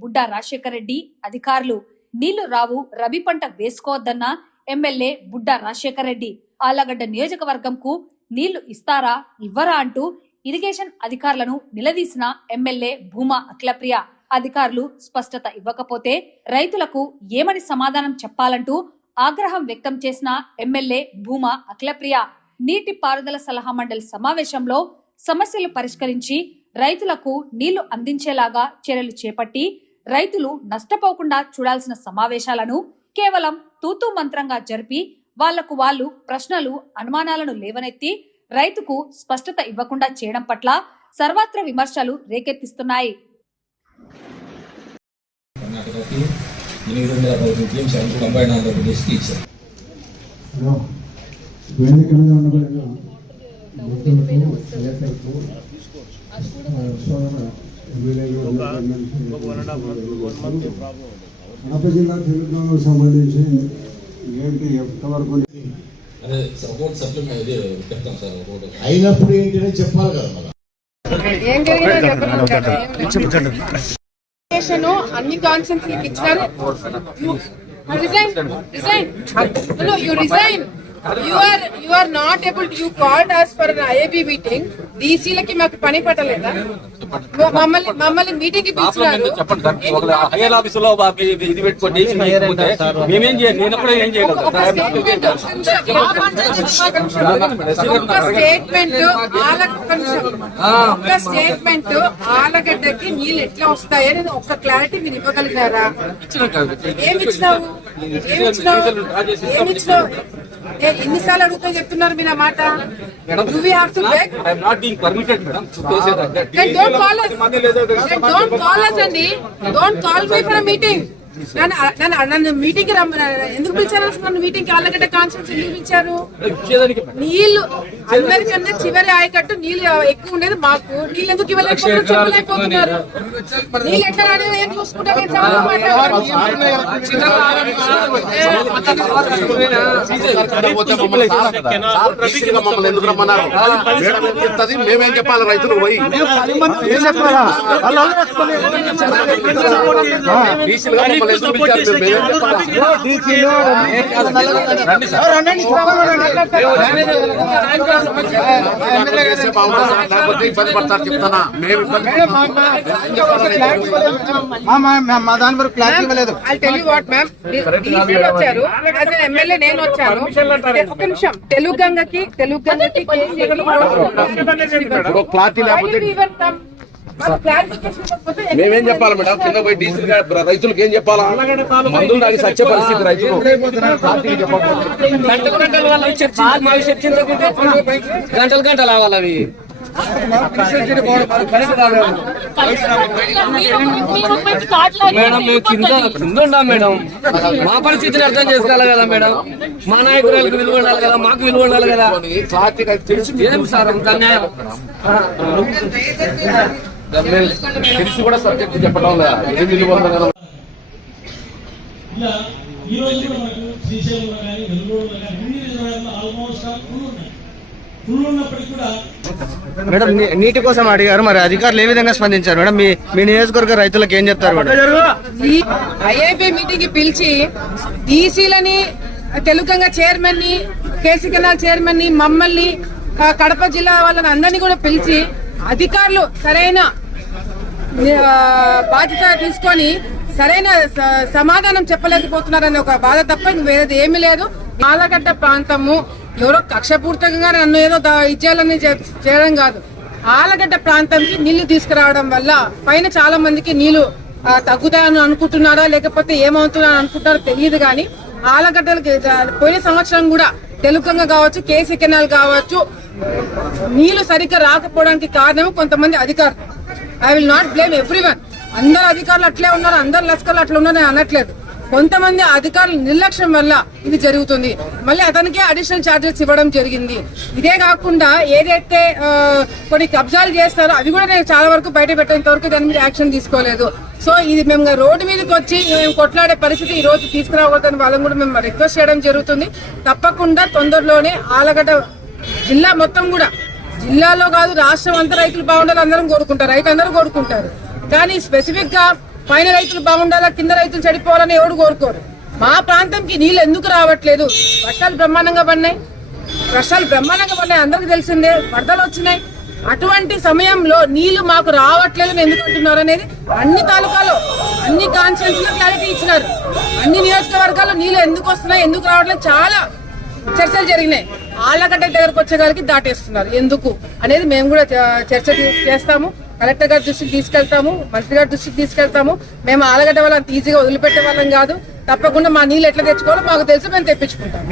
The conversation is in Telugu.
బుడ్డా రాజశేఖర్ రెడ్డి అధికారులు. నీళ్లు రావు, రబీ పంట వేసుకోవద్దన్న ఎమ్మెల్యే బుడ్డా రాజశేఖర్ రెడ్డి. ఆళ్లగడ్డ నియోజకవర్గంకు నీళ్లు ఇస్తారా ఇవ్వరా అంటూ ఇరిగేషన్ అధికారులను నిలదీసిన ఎమ్మెల్యే భూమా అఖిలప్రియ. అధికారులు స్పష్టత ఇవ్వకపోతే రైతులకు ఏమని సమాధానం చెప్పాలంటూ ఆగ్రహం వ్యక్తం చేసిన ఎమ్మెల్యే భూమా అఖిలప్రియ నీటి పారుదల సలహా మండలి సమావేశంలో సమస్యలు పరిష్కరించి రైతులకు నీళ్లు అందించేలాగా చర్యలు చేపట్టి రైతులు నష్టపోకుండా చూడాల్సిన సమావేశాలను కేవలం తూతూ మంత్రంగా జరిపి వాళ్లకు వాళ్ళు ప్రశ్నలు అనుమానాలను లేవనెత్తి రైతుకు స్పష్టత ఇవ్వకుండా చేయడం పట్ల సర్వత్ర విమర్శలు రేకెత్తిస్తున్నాయి. కడప జిల్లా తెలుగుకు సంబంధించి ఏంటి ఎంతవరకు అయినప్పుడు ఏంటనే చెప్పాలి కదా. అన్ని కాన్స్టిట్యూన్సీకి ఇచ్చినారు. You are not able to. You called us for an IAB meeting. DC laki మాకు పని పట్టలేదా? మమ్మల్ని మీటింగ్ కి పిలిచారు. హైయర్ ఆఫీసులో ఇది పెట్టుకోండి. మేమేం చేయాలి? నేను కూడా ఏం చేయగలను? స్టేట్మెంట్ ఆలగడ్డకి నీళ్ళు ఎట్లా వస్తాయని ఒక క్లారిటీ మీరు ఇవ్వగలిగారా? ఏమిచ్చినావు? ఎన్నిసార్లు అడుగుతా చెప్తున్నారు మీరు ఆ మాట? Don't call me for a meeting. నన్ను మీటింగ్ ఎందుకు పిలిచారు? నన్ను మీటింగ్ ఆళ్లగడ్డ కాన్స్టిట్యూన్సీ ఎందుకు పిలిచారు? నీళ్లు అందరికన్నా చివరి ఆయకట్టు నీళ్లు ఎక్కువ ఉండేది మాకు. నీళ్ళు ఎందుకు చెప్పలేకపోతున్నారు? నీళ్ళు ఎట్లా ఏం చూసుకుంటారు? మేమేం చెప్పాలి? రైతులు పోయి దాని వరకు క్లారిటీ ఇవ్వలేదు. వచ్చారు ఎమ్మెల్యే, నేను వచ్చాను. ఒక నిమిషం. తెలుగు గంగకి క్లారిటీ లేకపోతే మేమేం చెప్పాలి మేడం? కింద పోయి డీసీ రైతులకు ఏం చెప్పాలా? మందులు నాకు సత్య పరిస్థితి. రైతులు గంటలు అవ్వాలి అవి. మేడం మేము కింద ఉన్నాం మేడం. మా పరిస్థితిని అర్థం చేసుకోవాలి కదా మేడం. మా నాయకురాలకు విలువ ఉండాలి కదా, మాకు విలువ ఉండాలి కదా. ఏం సార్ అంత అన్యాయం? తెలిసి కూడా సబ్జెక్ట్ చెప్పడం లేదా? ఏం విలువ ఉందా కదా? మేడం నీటి కోసం అడిగారు, మరి అధికారులు ఏ విధంగా స్పందించారు మేడం? మీ నియోజకవర్గ రైతులకు ఏం చెప్తారు మేడం? ఐఐబీ మీటింగ్ కి పిలిచి డీసీలని, తెలుగంగ చైర్మన్ ని, కేసీ కెనాల్ చైర్మన్ ని, మమ్మల్ని, కడప జిల్లా వాళ్ళని అందరినీ కూడా పిలిచి అధికారులు సరైన బాధ్యత తీసుకొని సరైన సమాధానం చెప్పలేకపోతున్నారని ఒక బాధ తప్ప వేరేది ఏమీ లేదు. ఆళ్లగడ్డ ప్రాంతము ఎవరో కక్షపూర్తకంగా నన్ను ఏదో ఇచ్చేయాలని చేయడం కాదు. ఆళ్లగడ్డ ప్రాంతంకి నీళ్లు తీసుకురావడం వల్ల పైన చాలా మందికి నీళ్లు తగ్గుతాయని అనుకుంటున్నారా లేకపోతే ఏమవుతున్నారని అనుకుంటారో తెలియదు. కానీ ఆళ్లగడ్డలకి పోయిన సంవత్సరం కూడా తెలుగంగ కావచ్చు, కేసీ కెనాల్ కావచ్చు, నీళ్లు సరిగ్గా రాకపోవడానికి కారణం కొంతమంది అధికారులు. I will not blame everyone. అందరు అధికారులు అట్లే ఉన్నారు, అందరు లస్కర్లు అట్లా ఉన్నారని అనట్లేదు. కొంతమంది అధికారుల నిర్లక్ష్యం వల్ల ఇది జరుగుతుంది. మళ్ళీ అతనికే అడిషనల్ ఛార్జెస్ ఇవ్వడం జరిగింది. ఇదే కాకుండా ఏదైతే కొన్ని కబ్జాలు చేస్తారో అవి కూడా నేను చాలా వరకు బయట పెట్టేంత వరకు దాని మీద యాక్షన్ తీసుకోలేదు. సో ఇది మేము రోడ్డు మీదకి వచ్చి మేము కొట్లాడే పరిస్థితి ఈ రోజు తీసుకురావద్దని వాళ్ళని కూడా మేము రిక్వెస్ట్ చేయడం జరుగుతుంది. తప్పకుండా తొందరలోనే ఆళ్లగడ్డ జిల్లా మొత్తం కూడా, జిల్లాలో కాదు రాష్ట్రం అంతా రైతులు బాగుండాలి అందరం కోరుకుంటారు, రైతు అందరూ కోరుకుంటారు. కానీ స్పెసిఫిక్ గా పైన రైతులు బాగుండాలా కింద రైతులు చెడిపోవాలని ఎవడు కోరుకోరు. మా ప్రాంతంకి నీళ్ళు ఎందుకు రావట్లేదు? వర్షాలు బ్రహ్మాండంగా పడినాయి, అందరికి తెలిసిందే. వరదలు వచ్చినాయి. అటువంటి సమయంలో నీళ్లు మాకు రావట్లేదు ఎందుకు అంటున్నారు అనేది అన్ని తాలూకాలో అన్ని కాన్స్టిట్యూన్స్ లో క్లారిటీ ఇచ్చినారు. అన్ని నియోజకవర్గాల్లో నీళ్లు ఎందుకు వస్తున్నాయి, ఎందుకు రావట్లేదు చాలా చర్చలు జరిగినాయి. ఆళ్లగడ్డ దగ్గరకు వచ్చేగారికి దాటేస్తున్నారు ఎందుకు అనేది మేము కూడా చర్చ చేస్తాము. కలెక్టర్ గారి దృష్టికి తీసుకెళ్తాము, మంత్రి గారి దృష్టికి తీసుకెళ్తాము. మేము ఆళ్లగడ్డ వాళ్ళని ఈజీగా వదిలిపెట్టే వాళ్ళం కాదు. తప్పకుండా మా నీళ్ళు ఎట్లా తెచ్చుకోవాలో మాకు తెలిసి మేము తెప్పించుకుంటాం.